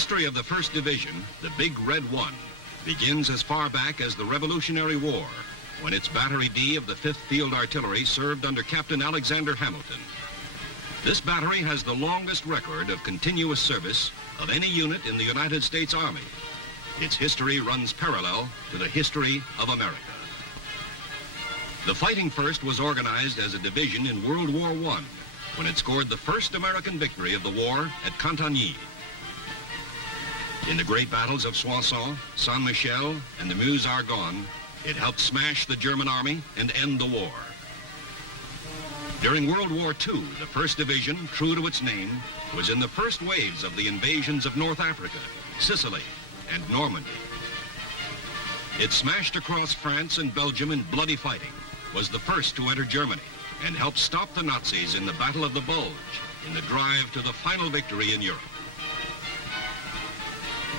history of the 1st Division, the Big Red One, begins as far back as the Revolutionary War, when its Battery D of the 5th Field Artillery served under Captain Alexander Hamilton. This battery has the longest record of continuous service of any unit in the United States Army. Its history runs parallel to the history of America. The Fighting First was organized as a division in World War I, when it scored the first American victory of the war at Cantigny. In the great battles of Soissons, Saint-Michel, and the Meuse-Argonne, it helped smash the German army and end the war. During World War II, the 1st Division, true to its name, was in the first waves of the invasions of North Africa, Sicily, and Normandy. It smashed across France and Belgium in bloody fighting, was the first to enter Germany, and helped stop the Nazis in the Battle of the Bulge, in the drive to the final victory in Europe.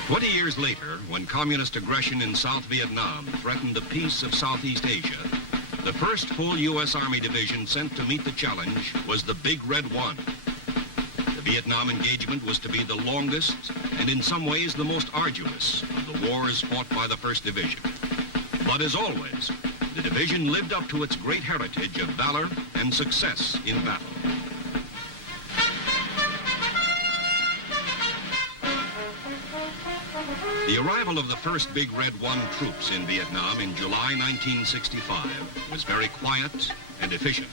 20 years later, when communist aggression in South Vietnam threatened the peace of Southeast Asia, the first full U.S. Army division sent to meet the challenge was the Big Red One. The Vietnam engagement was to be the longest and in some ways the most arduous of the wars fought by the 1st Division. But as always, the division lived up to its great heritage of valor and success in battle. The arrival of the first Big Red One troops in Vietnam in July 1965 was very quiet and efficient.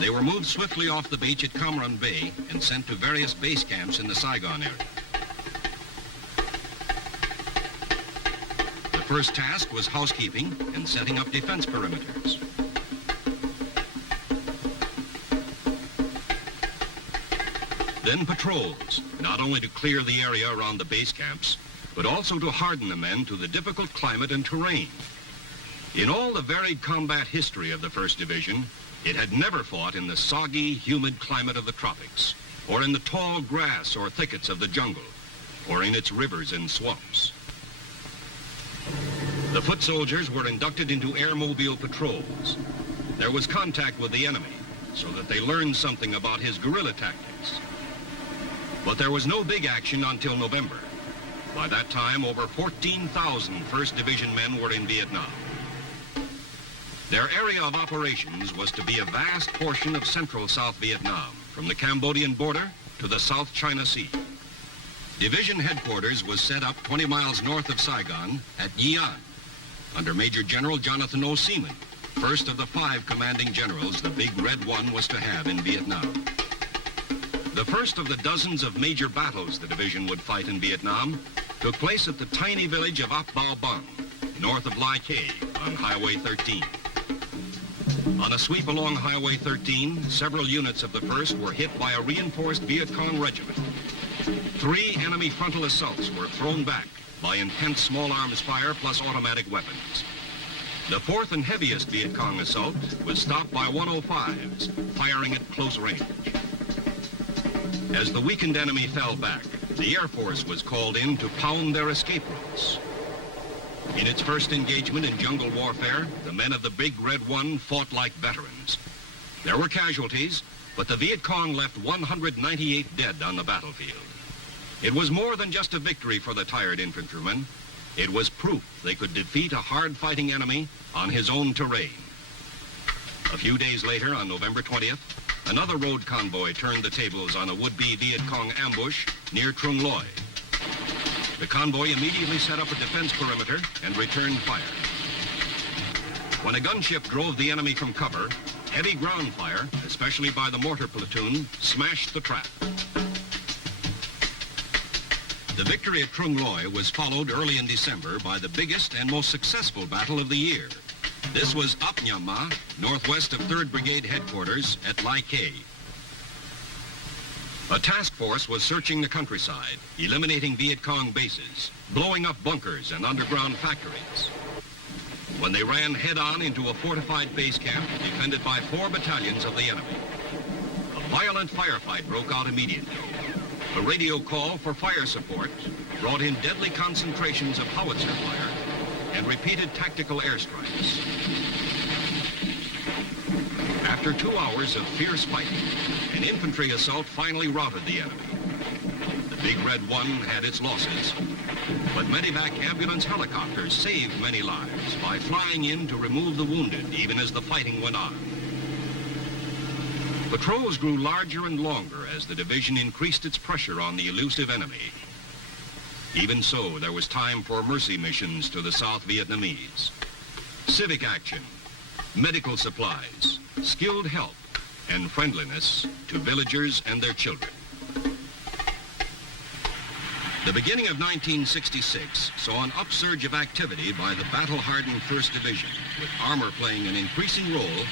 They were moved swiftly off the beach at Cam Ranh Bay and sent to various base camps in the Saigon area. The first task was housekeeping and setting up defense perimeters. Then patrols, not only to clear the area around the base camps, but also to harden the men to the difficult climate and terrain. In all the varied combat history of the 1st Division, it had never fought in the soggy, humid climate of the tropics, or in the tall grass or thickets of the jungle, or in its rivers and swamps. The foot soldiers were inducted into airmobile patrols. There was contact with the enemy, so that they learned something about his guerrilla tactics. But there was no big action until November. By that time, over 14,000 1st Division men were in Vietnam. Their area of operations was to be a vast portion of central South Vietnam, from the Cambodian border to the South China Sea. Division headquarters was set up 20 miles north of Saigon at Nha An, under Major General Jonathan O. Seaman, first of the 5 commanding generals the Big Red One was to have in Vietnam. The first of the dozens of major battles the division would fight in Vietnam took place at the tiny village of Ap Bao Bang, north of Lai Khe on Highway 13. On a sweep along Highway 13, several units of the 1st were hit by a reinforced Viet Cong regiment. 3 enemy frontal assaults were thrown back by intense small arms fire plus automatic weapons. The 4th and heaviest Viet Cong assault was stopped by 105s, firing at close range. As the weakened enemy fell back, the Air Force was called in to pound their escape routes. In its first engagement in jungle warfare, the men of the Big Red One fought like veterans. There were casualties, but the Viet Cong left 198 dead on the battlefield. It was more than just a victory for the tired infantrymen. It was proof they could defeat a hard-fighting enemy on his own terrain. A few days later, on November 20th, another road convoy turned the tables on a would-be Viet Cong ambush near Trung Loy. The convoy immediately set up a defense perimeter and returned fire. When a gunship drove the enemy from cover, heavy ground fire, especially by the mortar platoon, smashed the trap. The victory at Trung Loy was followed early in December by the biggest and most successful battle of the year. This was Ap Nha Ma, northwest of 3rd Brigade headquarters at Lai Khe. A task force was searching the countryside, eliminating Viet Cong bases, blowing up bunkers and underground factories. When they ran head-on into a fortified base camp defended by 4 battalions of the enemy. A violent firefight broke out immediately. A radio call for fire support brought in deadly concentrations of howitzer fire and repeated tactical airstrikes. After 2 hours of fierce fighting, an infantry assault finally routed the enemy. The Big Red One had its losses, but medevac ambulance helicopters saved many lives by flying in to remove the wounded even as the fighting went on. Patrols grew larger and longer as the division increased its pressure on the elusive enemy. Even so, there was time for mercy missions to the South Vietnamese. Civic action, medical supplies, skilled help, and friendliness to villagers and their children. The beginning of 1966 saw an upsurge of activity by the battle-hardened 1st Division, with armor playing an increasing role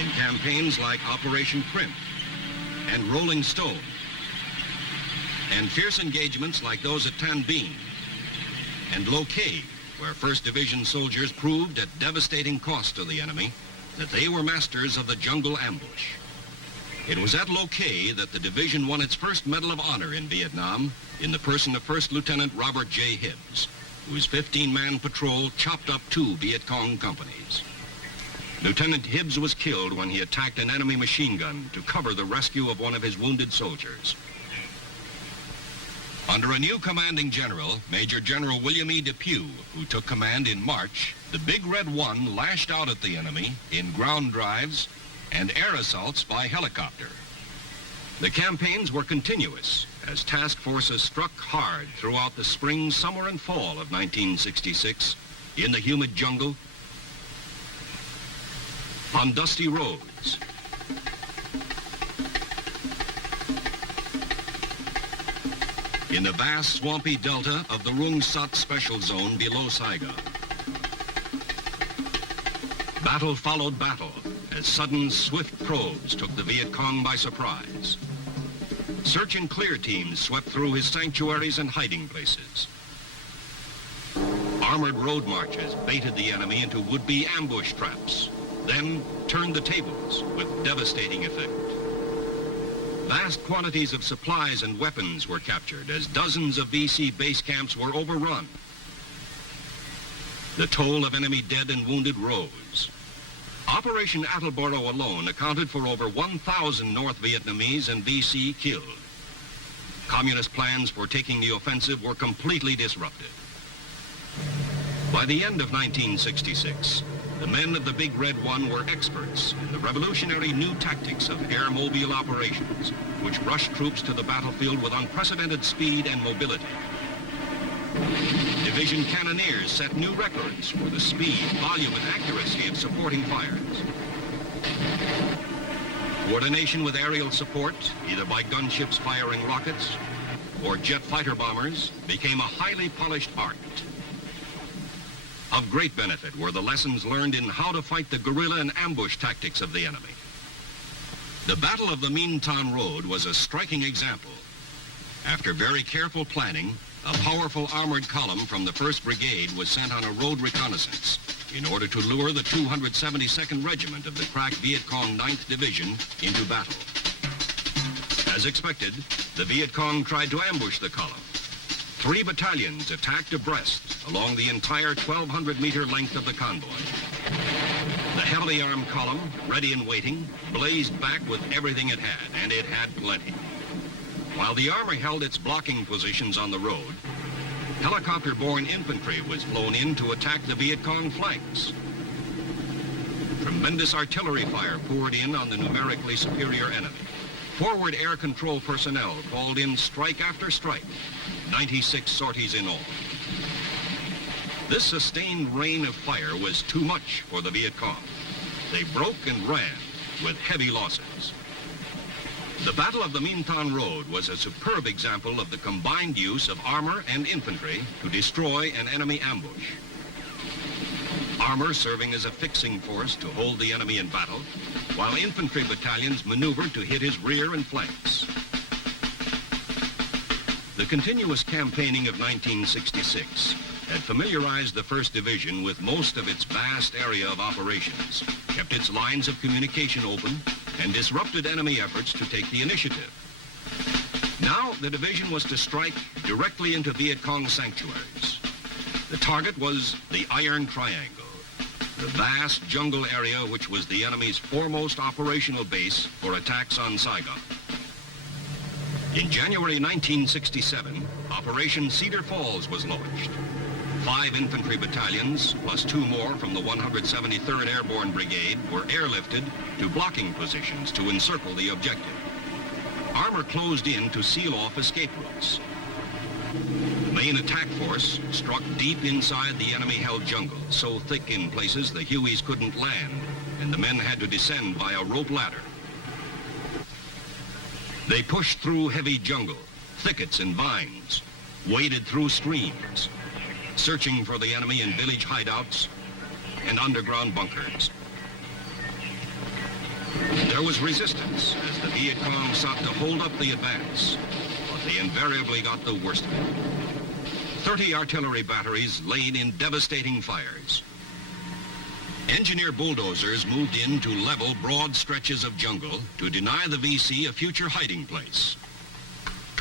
in campaigns like Operation Crimp and Rolling Stone, and fierce engagements like those at Tan Binh and Lo Cai, where 1st Division soldiers proved at devastating cost to the enemy that they were masters of the jungle ambush. It was at Lo Cai that the division won its first Medal of Honor in Vietnam in the person of 1st Lieutenant Robert J. Hibbs, whose 15-man patrol chopped up 2 Viet Cong companies. Lieutenant Hibbs was killed when he attacked an enemy machine gun to cover the rescue of one of his wounded soldiers. Under a new commanding general, Major General William E. Depew, who took command in March, the Big Red One lashed out at the enemy in ground drives and air assaults by helicopter. The campaigns were continuous as task forces struck hard throughout the spring, summer, and fall of 1966 in the humid jungle, on dusty roads, in the vast swampy delta of the Rung Sat Special Zone below Saigon. Battle followed battle as sudden, swift probes took the Viet Cong by surprise. Search and clear teams swept through his sanctuaries and hiding places. Armored road marches baited the enemy into would-be ambush traps, then turned the tables with devastating effect. Vast quantities of supplies and weapons were captured as dozens of VC base camps were overrun. The toll of enemy dead and wounded rose. Operation Attleboro alone accounted for over 1,000 North Vietnamese and VC killed. Communist plans for taking the offensive were completely disrupted. By the end of 1966, the men of the Big Red One were experts in the revolutionary new tactics of air-mobile operations, which rushed troops to the battlefield with unprecedented speed and mobility. Division cannoneers set new records for the speed, volume, and accuracy of supporting fires. Coordination with aerial support, either by gunships firing rockets or jet fighter bombers, became a highly polished art. Of great benefit were the lessons learned in how to fight the guerrilla and ambush tactics of the enemy. The Battle of the Minh Thanh Road was a striking example. After very careful planning, a powerful armored column from the 1st Brigade was sent on a road reconnaissance in order to lure the 272nd Regiment of the crack Viet Cong 9th Division into battle. As expected, the Viet Cong tried to ambush the column. 3 battalions attacked abreast along the entire 1,200-meter length of the convoy. The heavily armed column, ready and waiting, blazed back with everything it had, and it had plenty. While the army held its blocking positions on the road, helicopter-borne infantry was flown in to attack the Viet Cong flanks. Tremendous artillery fire poured in on the numerically superior enemy. Forward air control personnel called in strike after strike, 96 sorties in all. This sustained rain of fire was too much for the Viet Cong. They broke and ran with heavy losses. The Battle of the Minh Thanh Road was a superb example of the combined use of armor and infantry to destroy an enemy ambush. Armor serving as a fixing force to hold the enemy in battle, while infantry battalions maneuvered to hit his rear and flanks. The continuous campaigning of 1966 had familiarized the 1st Division with most of its vast area of operations, kept its lines of communication open, and disrupted enemy efforts to take the initiative. Now, the division was to strike directly into Viet Cong sanctuaries. The target was the Iron Triangle. the vast jungle area which was the enemy's foremost operational base for attacks on Saigon. In January 1967, Operation Cedar Falls was launched. 5 infantry battalions, plus 2 more from the 173rd Airborne Brigade, were airlifted to blocking positions to encircle the objective. Armor closed in to seal off escape routes. The main attack force struck deep inside the enemy-held jungle, so thick in places the Hueys couldn't land, and the men had to descend by a rope ladder. They pushed through heavy jungle, thickets and vines, waded through streams, searching for the enemy in village hideouts and underground bunkers. There was resistance as the Viet Cong sought to hold up the advance, but they invariably got the worst of it. 30 artillery batteries laid in devastating fires. Engineer bulldozers moved in to level broad stretches of jungle to deny the VC a future hiding place.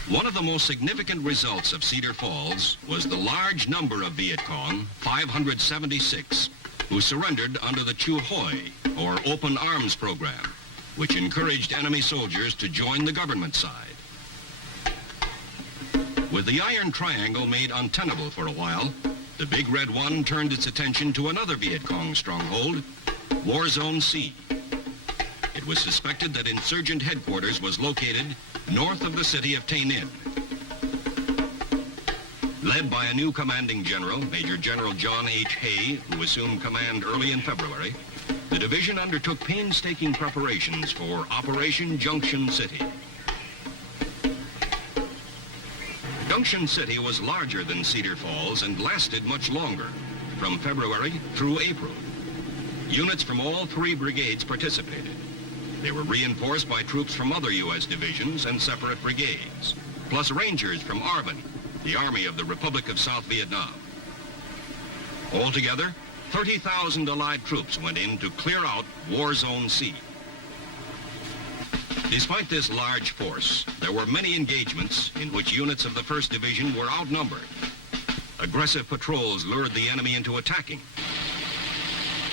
One of the most significant results of Cedar Falls was the large number of Viet Cong, 576, who surrendered under the Chu Hoi, or Open Arms Program, which encouraged enemy soldiers to join the government side. With the Iron Triangle made untenable for a while, the Big Red One turned its attention to another Viet Cong stronghold, War Zone C. It was suspected that insurgent headquarters was located north of the city of Tay Ninh. Led by a new commanding general, Major General John H. Hay, who assumed command early in February, the division undertook painstaking preparations for Operation Junction City. Junction City was larger than Cedar Falls and lasted much longer, from February through April. Units from all 3 brigades participated. They were reinforced by troops from other U.S. divisions and separate brigades, plus Rangers from ARVN, the Army of the Republic of South Vietnam. Altogether, 30,000 Allied troops went in to clear out War Zone C. Despite this large force, there were many engagements in which units of the 1st Division were outnumbered. Aggressive patrols lured the enemy into attacking.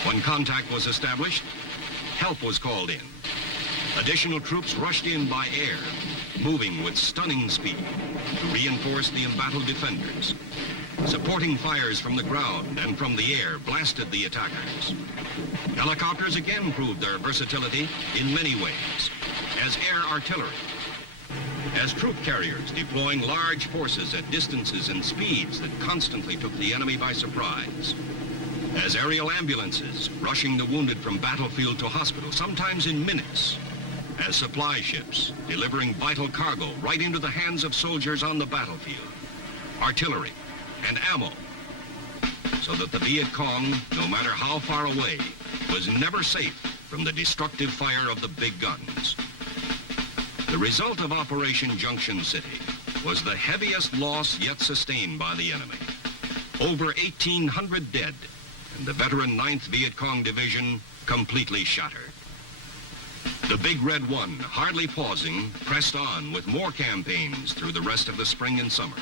When contact was established, help was called in. Additional troops rushed in by air, moving with stunning speed to reinforce the embattled defenders. Supporting fires from the ground and from the air blasted the attackers. Helicopters again proved their versatility in many ways, as air artillery, as troop carriers deploying large forces at distances and speeds that constantly took the enemy by surprise, as aerial ambulances rushing the wounded from battlefield to hospital, sometimes in minutes, as supply ships delivering vital cargo right into the hands of soldiers on the battlefield, artillery, and ammo, so that the Viet Cong, no matter how far away, was never safe from the destructive fire of the big guns. The result of Operation Junction City was the heaviest loss yet sustained by the enemy. Over 1,800 dead, and the veteran 9th Viet Cong Division completely shattered. The Big Red One, hardly pausing, pressed on with more campaigns through the rest of the spring and summer.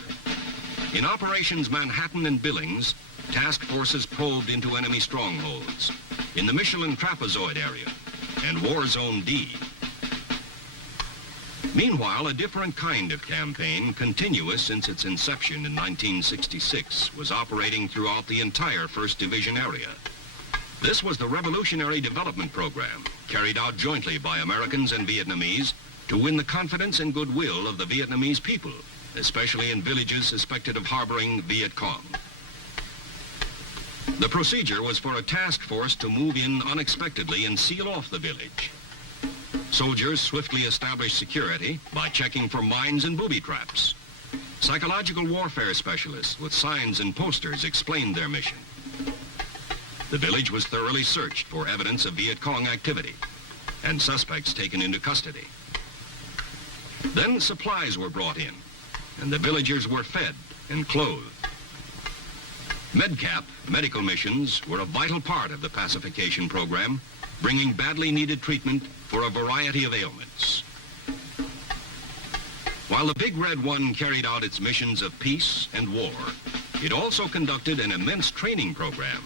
In Operations Manhattan and Billings, task forces probed into enemy strongholds in the Michelin Trapezoid area and War Zone D. Meanwhile, a different kind of campaign, continuous since its inception in 1966, was operating throughout the entire 1st Division area. This was the Revolutionary Development Program, carried out jointly by Americans and Vietnamese to win the confidence and goodwill of the Vietnamese people, especially in villages suspected of harboring Viet Cong. The procedure was for a task force to move in unexpectedly and seal off the village. Soldiers swiftly established security by checking for mines and booby traps. Psychological warfare specialists with signs and posters explained their mission. The village was thoroughly searched for evidence of Viet Cong activity and suspects taken into custody. Then supplies were brought in, and the villagers were fed and clothed. MedCap, medical missions, were a vital part of the pacification program, bringing badly needed treatment for a variety of ailments. While the Big Red One carried out its missions of peace and war, it also conducted an immense training program.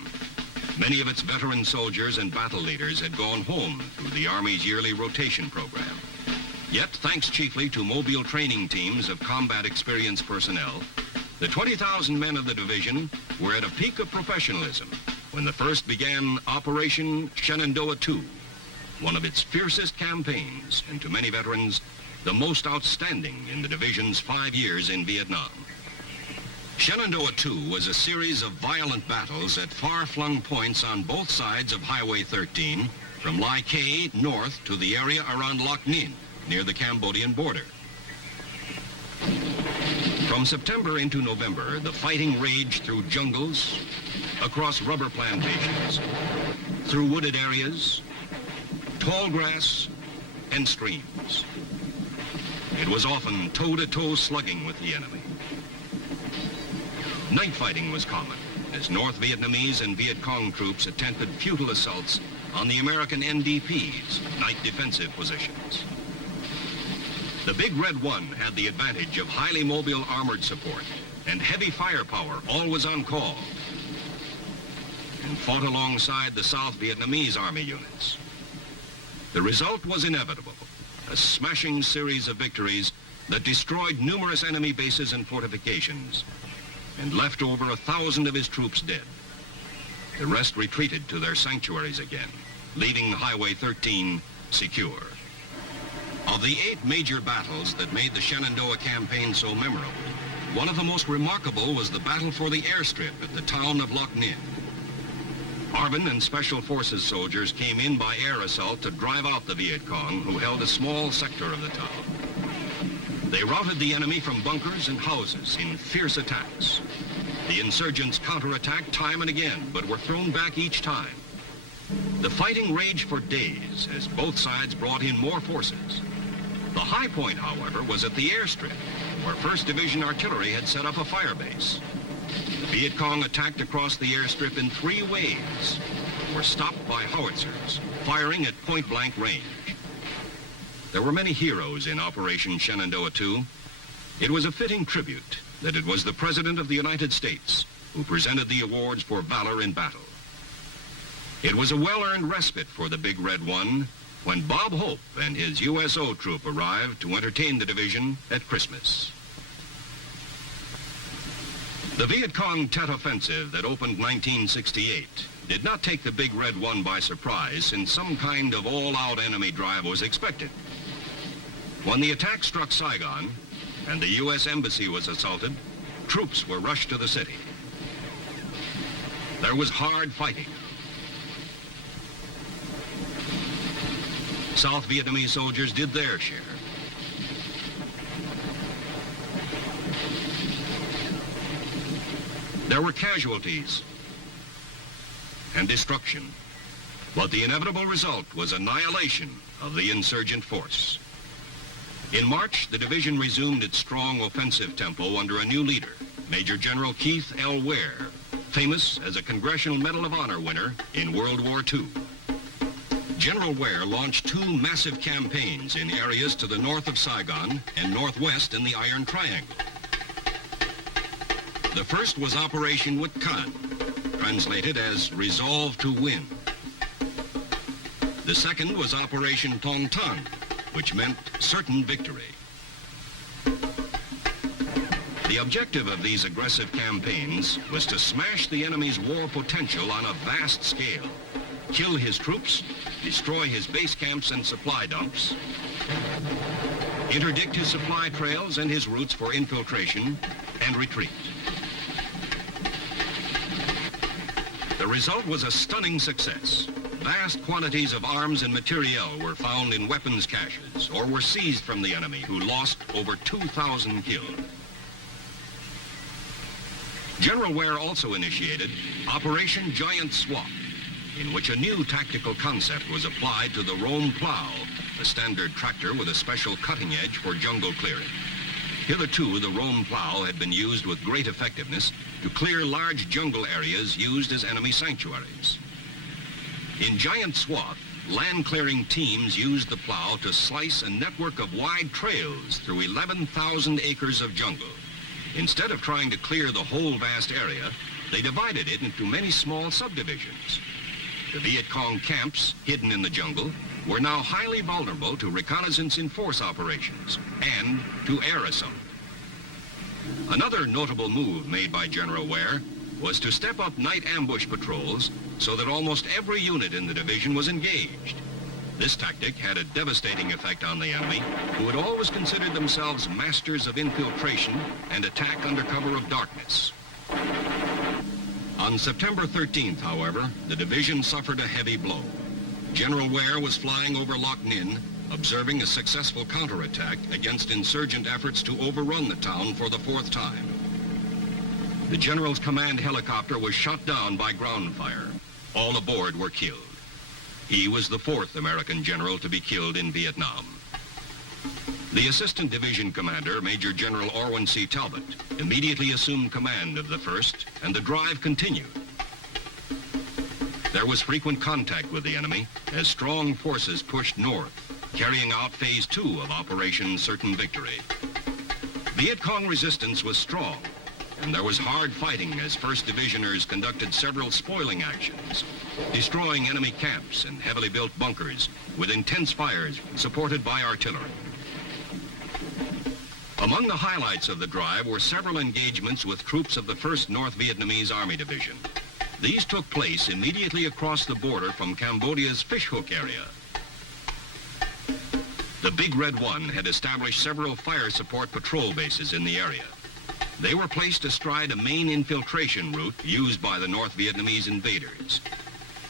Many of its veteran soldiers and battle leaders had gone home through the Army's yearly rotation program. Yet, thanks chiefly to mobile training teams of combat experienced personnel, the 20,000 men of the division were at a peak of professionalism when the 1st began Operation Shenandoah II, one of its fiercest campaigns, and to many veterans, the most outstanding in the division's 5 years in Vietnam. Shenandoah II was a series of violent battles at far-flung points on both sides of Highway 13, from Lai Khe north to the area around Loc Ninh, near the Cambodian border. From September into November, the fighting raged through jungles, across rubber plantations, through wooded areas, tall grass, and streams. It was often toe-to-toe slugging with the enemy. Night fighting was common, as North Vietnamese and Viet Cong troops attempted futile assaults on the American NDP's night defensive positions. The Big Red One had the advantage of highly mobile armored support and heavy firepower always on call, and fought alongside the South Vietnamese Army units. The result was inevitable, a smashing series of victories that destroyed numerous enemy bases and fortifications and left over 1,000 of his troops dead. The rest retreated to their sanctuaries again, leaving Highway 13 secure. Of the 8 major battles that made the Shenandoah campaign so memorable, one of the most remarkable was the battle for the airstrip at the town of Loc Ninh. ARVN and Special Forces soldiers came in by air assault to drive out the Viet Cong, who held a small sector of the town. They routed the enemy from bunkers and houses in fierce attacks. The insurgents counterattacked time and again, but were thrown back each time. The fighting raged for days as both sides brought in more forces. The high point, however, was at the airstrip, where 1st Division Artillery had set up a fire base. The Viet Cong attacked across the airstrip in 3 waves, but were stopped by howitzers, firing at point-blank range. There were many heroes in Operation Shenandoah II. It was a fitting tribute that it was the President of the United States who presented the awards for valor in battle. It was a well-earned respite for the Big Red One when Bob Hope and his USO troop arrived to entertain the division at Christmas. The Viet Cong Tet Offensive that opened 1968 did not take the Big Red One by surprise, since some kind of all-out enemy drive was expected. When the attack struck Saigon and the U.S. Embassy was assaulted, troops were rushed to the city. There was hard fighting. South Vietnamese soldiers did their share. There were casualties and destruction, but the inevitable result was annihilation of the insurgent force. In March, the division resumed its strong offensive tempo under a new leader, Major General Keith L. Ware, famous as a Congressional Medal of Honor winner in World War II. General Ware launched 2 massive campaigns in areas to the north of Saigon and northwest in the Iron Triangle. The first was Operation Wat Can, translated as Resolve to Win. The second was Operation Tong Tan, which meant certain victory. The objective of these aggressive campaigns was to smash the enemy's war potential on a vast scale, kill his troops, destroy his base camps and supply dumps, interdict his supply trails and his routes for infiltration, and retreat. The result was a stunning success. Vast quantities of arms and materiel were found in weapons caches or were seized from the enemy, who lost over 2,000 killed. General Ware also initiated Operation Giant Swamp, in which a new tactical concept was applied to the Roam plow, a standard tractor with a special cutting edge for jungle clearing. Hitherto, the Roam plow had been used with great effectiveness to clear large jungle areas used as enemy sanctuaries. In Giant Swath, land-clearing teams used the plow to slice a network of wide trails through 11,000 acres of jungle. Instead of trying to clear the whole vast area, they divided it into many small subdivisions. The Viet Cong camps, hidden in the jungle, were now highly vulnerable to reconnaissance in force operations and to air assault. Another notable move made by General Ware was to step up night ambush patrols so that almost every unit in the division was engaged. This tactic had a devastating effect on the enemy, who had always considered themselves masters of infiltration and attack under cover of darkness. On September 13th, however, the division suffered a heavy blow. General Ware was flying over Loc Ninh, observing a successful counterattack against insurgent efforts to overrun the town for the fourth time. The general's command helicopter was shot down by ground fire. All aboard were killed. He was the fourth American general to be killed in Vietnam. The assistant division commander, Major General Orwin C. Talbot, immediately assumed command of the 1st, and the drive continued. There was frequent contact with the enemy as strong forces pushed north, carrying out Phase 2 of Operation Certain Victory. Viet Cong resistance was strong, and there was hard fighting as 1st Divisioners conducted several spoiling actions, destroying enemy camps and heavily built bunkers with intense fires supported by artillery. Among the highlights of the drive were several engagements with troops of the 1st North Vietnamese Army Division. These took place immediately across the border from Cambodia's Fishhook area. The Big Red One had established several fire support patrol bases in the area. They were placed astride a main infiltration route used by the North Vietnamese invaders.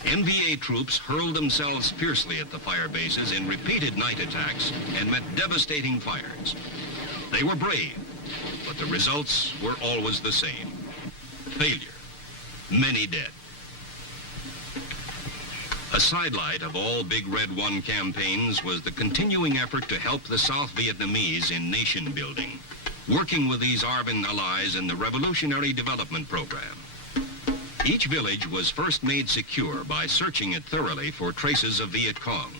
NVA troops hurled themselves fiercely at the fire bases in repeated night attacks and met devastating fires. They were brave, but the results were always the same. Failure. Many dead. A sidelight of all Big Red One campaigns was the continuing effort to help the South Vietnamese in nation building, working with these ARVN allies in the Revolutionary Development Program. Each village was first made secure by searching it thoroughly for traces of Viet Cong.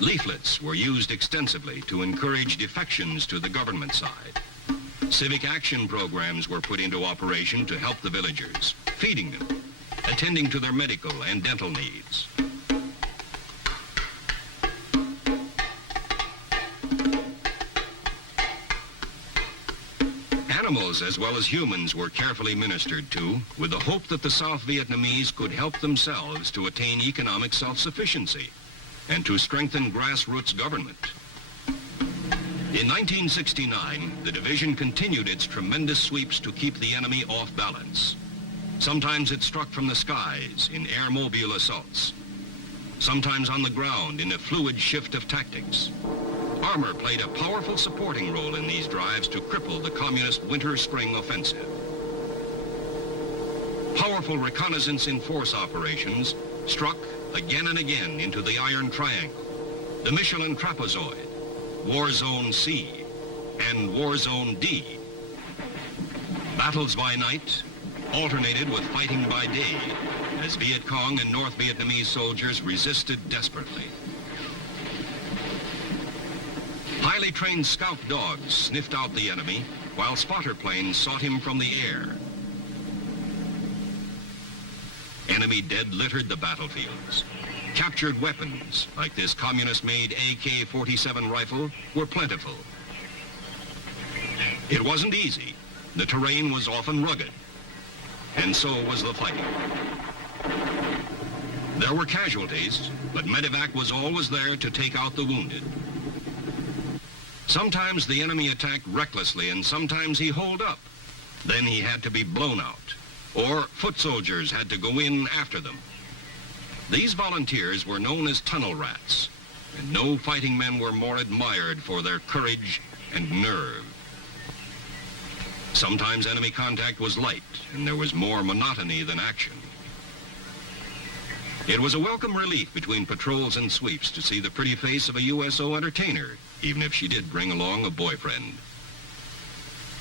Leaflets were used extensively to encourage defections to the government side. Civic action programs were put into operation to help the villagers, feeding them, attending to their medical and dental needs. Animals as well as humans were carefully ministered to with the hope that the South Vietnamese could help themselves to attain economic self-sufficiency and to strengthen grassroots government. In 1969, the division continued its tremendous sweeps to keep the enemy off balance. Sometimes it struck from the skies in air-mobile assaults, sometimes on the ground in a fluid shift of tactics. Armor played a powerful supporting role in these drives to cripple the communist winter-spring offensive. Powerful reconnaissance in force operations struck again and again into the Iron Triangle, the Michelin Trapezoid, War Zone C, and War Zone D. Battles by night alternated with fighting by day as Viet Cong and North Vietnamese soldiers resisted desperately. Highly trained scout dogs sniffed out the enemy while spotter planes sought him from the air. Enemy dead littered the battlefields. Captured weapons, like this communist-made AK-47 rifle, were plentiful. It wasn't easy. The terrain was often rugged, and so was the fighting. There were casualties, but medevac was always there to take out the wounded. Sometimes the enemy attacked recklessly, and sometimes he holed up. Then he had to be blown out, or foot soldiers had to go in after them. These volunteers were known as tunnel rats, and no fighting men were more admired for their courage and nerve. Sometimes enemy contact was light, and there was more monotony than action. It was a welcome relief between patrols and sweeps to see the pretty face of a USO entertainer, even if she did bring along a boyfriend.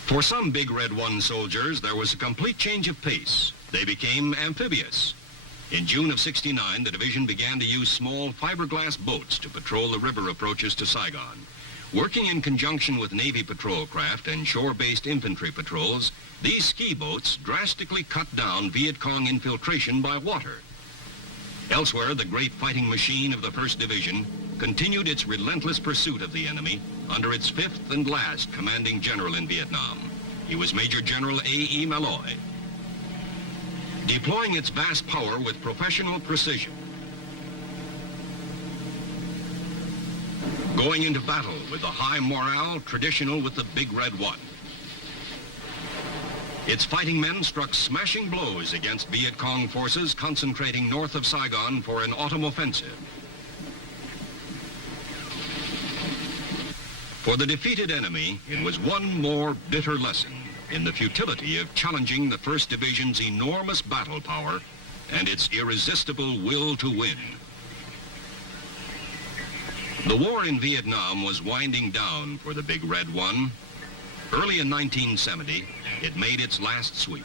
For some Big Red One soldiers, there was a complete change of pace. They became amphibious. In June of '69, the division began to use small fiberglass boats to patrol the river approaches to Saigon, Working in conjunction with Navy patrol craft and shore-based infantry patrols, these ski boats drastically cut down Viet Cong infiltration by water. Elsewhere, the great fighting machine of the 1st Division continued its relentless pursuit of the enemy under its 5th and last commanding general in Vietnam. He was Major General A.E. Malloy. Deploying its vast power with professional precision, going into battle with the high morale traditional with the Big Red One. Its fighting men struck smashing blows against Viet Cong forces concentrating north of Saigon for an autumn offensive. For the defeated enemy, it was one more bitter lesson in the futility of challenging the 1st Division's enormous battle power and its irresistible will to win. The war in Vietnam was winding down for the Big Red One. Early in 1970, it made its last sweep.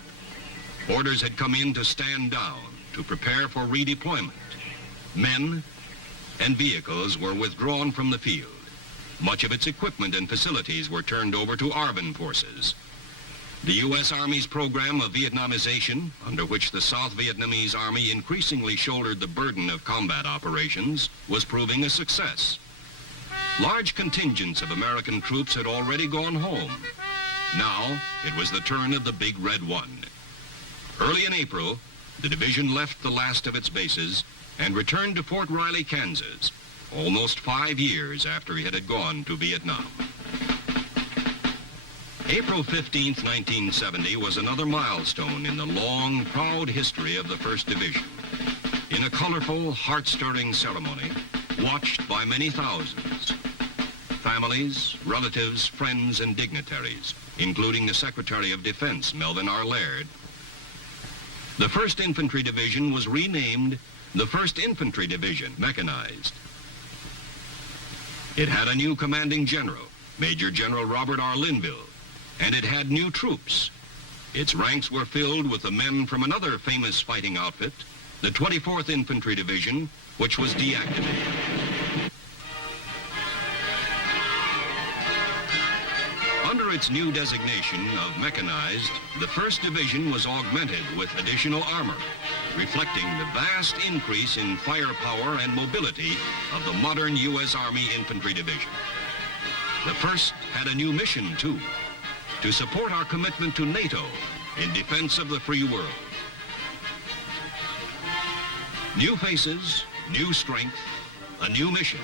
Orders had come in to stand down, to prepare for redeployment. Men and vehicles were withdrawn from the field. Much of its equipment and facilities were turned over to ARVN forces. The U.S. Army's program of Vietnamization, under which the South Vietnamese Army increasingly shouldered the burden of combat operations, was proving a success. Large contingents of American troops had already gone home. Now, it was the turn of the Big Red One. Early in April, the division left the last of its bases and returned to Fort Riley, Kansas, almost 5 years after it had gone to Vietnam. April 15, 1970 was another milestone in the long, proud history of the 1st Division. In a colorful, heart-stirring ceremony, watched by many thousands, families, relatives, friends, and dignitaries, including the Secretary of Defense, Melvin R. Laird, the 1st Infantry Division was renamed the 1st Infantry Division, mechanized. It had a new commanding general, Major General Robert R. Linville, and it had new troops. Its ranks were filled with the men from another famous fighting outfit, the 24th Infantry Division, which was deactivated. Under its new designation of mechanized, the 1st Division was augmented with additional armor, reflecting the vast increase in firepower and mobility of the modern U.S. Army Infantry Division. The 1st had a new mission, too, to support our commitment to NATO in defense of the free world. New faces, new strength, a new mission,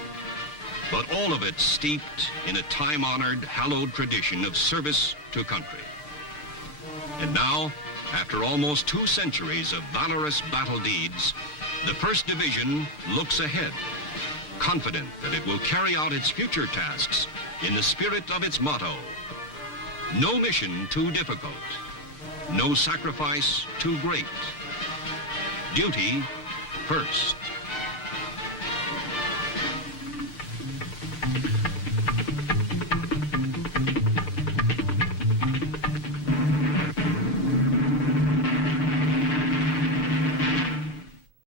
but all of it steeped in a time-honored, hallowed tradition of service to country. And now, after almost 2 centuries of valorous battle deeds, the 1st Division looks ahead, confident that it will carry out its future tasks in the spirit of its motto: no mission too difficult, no sacrifice too great. Duty first.